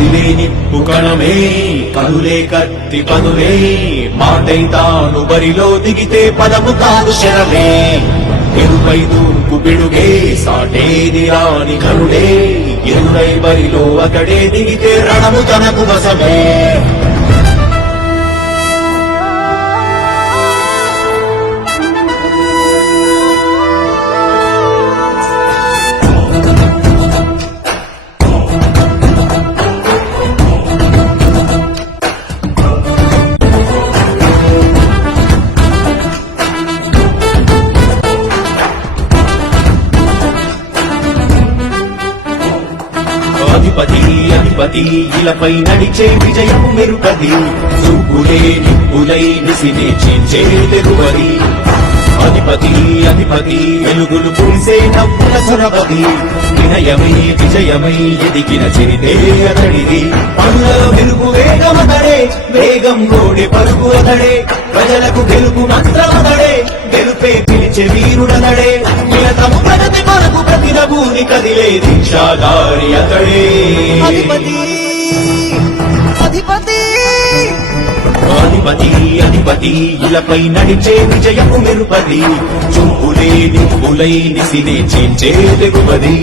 కదిలే నిప్పు కణమే కదులే కత్తి పదులే మాటై తాను బరిలో దిగితే పదము కాదు శరమే ఎరుపై దూకు పిడుగే సాటేది రాని కరుడే ఎరుడై బరిలో అతడే దిగితే రణము తనకు వశమే అధిపతి అధిపతి ఇలపై నడిచే విజయము మెరుపది చూపులే నిప్పులై నిసినే చీల్చే తెరువది అధిపతి అధిపతి వెలుగులు పూసే నవ్వుల సొరవది వినయమై విజయమై ఎదిగిన చిరితే అతడిది పనులలో వెలుగు వేగమతడే వేగం గోడే పరుగు అతడే ప్రజలకు గెలుపు మంత్రమతడే గెలుపే పిలిచే వీరుడతడే నిరతము ప్రగతి కొరకు ప్రతినభూని కదిలే దీక్షాగారి అతడే అధిపతి అధిపతి అధిపతి అధిపతి ఇలపై నడిచే విజయము మెరుపది చూపులే నిప్పులై నిసినే చీల్చే తెగువది